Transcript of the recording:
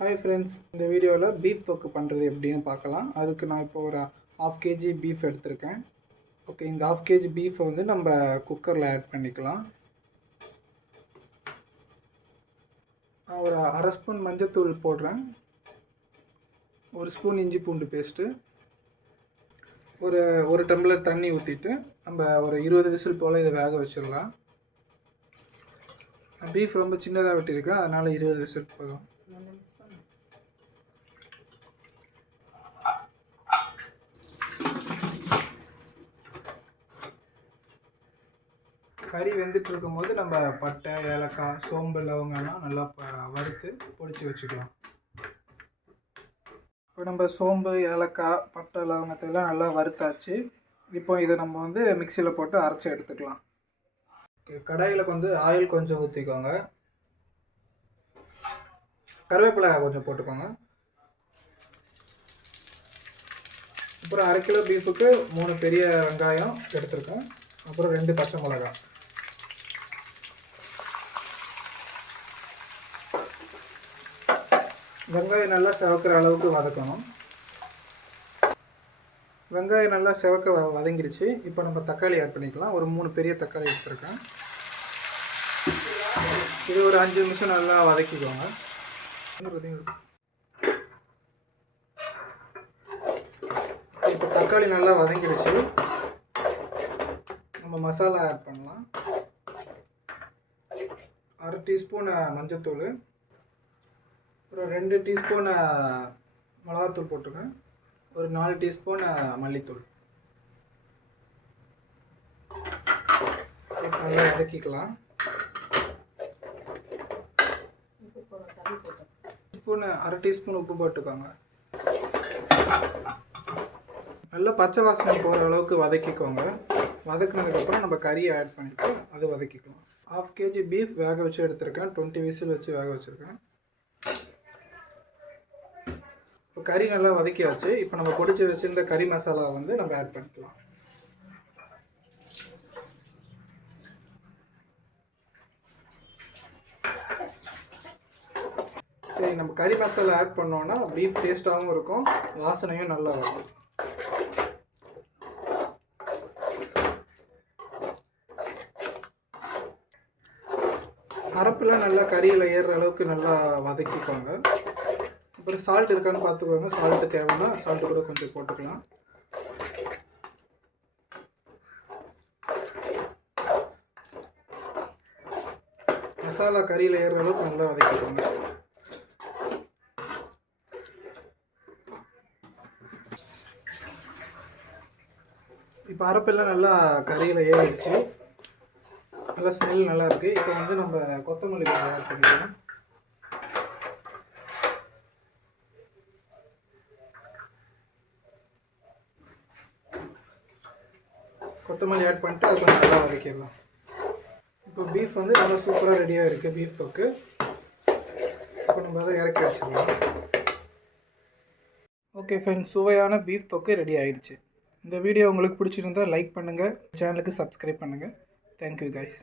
Hi friends, இந்த வீடியோவில் beef தொக்கு பண்ணுறது எப்படின்னு பார்க்கலாம். அதுக்கு நான் இப்போ ஒரு 1/2 kg பீஃப் எடுத்திருக்கேன். ஓகே, இந்த 1/2 kg பீஃபை வந்து நம்ம குக்கரில் ஆட் பண்ணிக்கலாம். நான் ஒரு 1/2 ஸ்பூன் மஞ்சத்தூள் போடுறேன். 1 ஸ்பூன் இஞ்சி பூண்டு பேஸ்ட்டு, ஒரு டம்ளர் தண்ணி ஊற்றிட்டு நம்ம ஒரு 20 விசில் போல் இதை வேக வச்சிடலாம். பீஃப் ரொம்ப சின்னதாக வெட்டியிருக்கேன், அதனால் 20 விசில் போதும். கறி வெந்துட்டு இருக்கும்போது நம்ம பட்டை, ஏலக்காய், சோம்பு, லவங்கெல்லாம் நல்லா வறுத்து பொடிச்சு வச்சுக்கலாம். இப்போ நம்ம சோம்பு, ஏலக்காய், பட்டை, லவங்கத்தையெல்லாம் நல்லா வறுத்தாச்சு. இப்போ இதை நம்ம வந்து மிக்சியில் போட்டு அரைச்சி எடுத்துக்கலாம். கடாயில் வந்து ஆயில் கொஞ்சம் ஊற்றிக்கோங்க. கருவேப்பிலை கொஞ்சம் போட்டுக்கோங்க. அப்புறம் 1/2 கிலோ பீஃபுக்கு 3 பெரிய வெங்காயம் எடுத்துருக்கேன். அப்புறம் 2 பச்சை மிளகாய். வெங்காயம் நல்லா செவக்கிற அளவுக்கு வதக்கணும். வெங்காயம் நல்லா வதங்கிடுச்சு. இப்போ நம்ம தக்காளி ஆட் பண்ணிக்கலாம். ஒரு 3 பெரிய தக்காளி எடுத்துருக்கேன். இது ஒரு 5 நிமிஷம் நல்லா வதக்கிக்கோங்க. இப்போ தக்காளி நல்லா வதங்கிடுச்சு. நம்ம மசாலா ஆட் பண்ணலாம். 1/2 டீஸ்பூன் மஞ்சத்தூள், ஒரு 2 டீஸ்பூன் மிளகாத்தூள் போட்டிருக்கேன். ஒரு 4 டீஸ்பூன் மல்லித்தூள். நல்லா வதக்கிக்கலாம். 1/2 டீஸ்பூன் உப்பு போட்டுக்கோங்க. நல்லா பச்சை வாசனை போகிற அளவுக்கு வதக்கிக்கோங்க. வதக்கினதுக்கப்புறம் நம்ம கறியை ஆட் பண்ணிவிட்டு அதை வதக்கிக்கலாம். 1/2 kg பீஃப் வேக வச்சு எடுத்திருக்கேன். 20 விசில் வச்சு வேக வச்சுருக்கேன். இப்போ கறி நல்லா வதக்கியாச்சு. இப்போ நம்ம பொடிச்சு வச்சுருந்த கறி மசாலா வந்து நம்ம ஆட் பண்ணிக்கலாம். சரி, நம்ம கறி மசாலா ஆட் பண்ணோன்னா பீஃப் டேஸ்ட்டாகவும் இருக்கும், வாசனையும் நல்லா வரும். அரப்புலாம் நல்லா கறியில் ஏறுற அளவுக்கு நல்லா வதக்கிக்கோங்க. அப்புறம் சால்ட் இருக்கான்னு பார்த்துக்கோங்க. சால்ட்டு தேவைன்னா சால்ட்டு கூட கொஞ்சம் போட்டுக்கலாம். மசாலா கறியில் ஏறுற அளவுக்கு நல்லா வதக்கிக்கோங்க. இப்போ அரப்பெல்லாம் நல்லா கறியில் ஏறிடுச்சு. நல்லா ஸ்மெல் நல்லா இருக்குது. இப்போ வந்து நம்ம கொத்தமல்லி ஆட் பண்ணிக்கலாம். கொத்தமல்லி ஆட் பண்ணிட்டு அது கொஞ்சம் நல்லா வதக்கிடலாம். இப்போ பீஃப் வந்து நல்லா சூப்பராக ரெடியாக இருக்குது, பீஃப் தொக்கு. இப்போ நம்ம அதை இறக்கி வச்சிடலாம். ஓகே ஃப்ரெண்ட்ஸ், சுவையான பீஃப் தொக்கு ரெடி ஆகிடுச்சு. இந்த வீடியோ உங்களுக்கு பிடிச்சிருந்தால் லைக் பண்ணுங்கள், சேனலுக்கு சப்ஸ்கிரைப் பண்ணுங்கள். Thank you guys.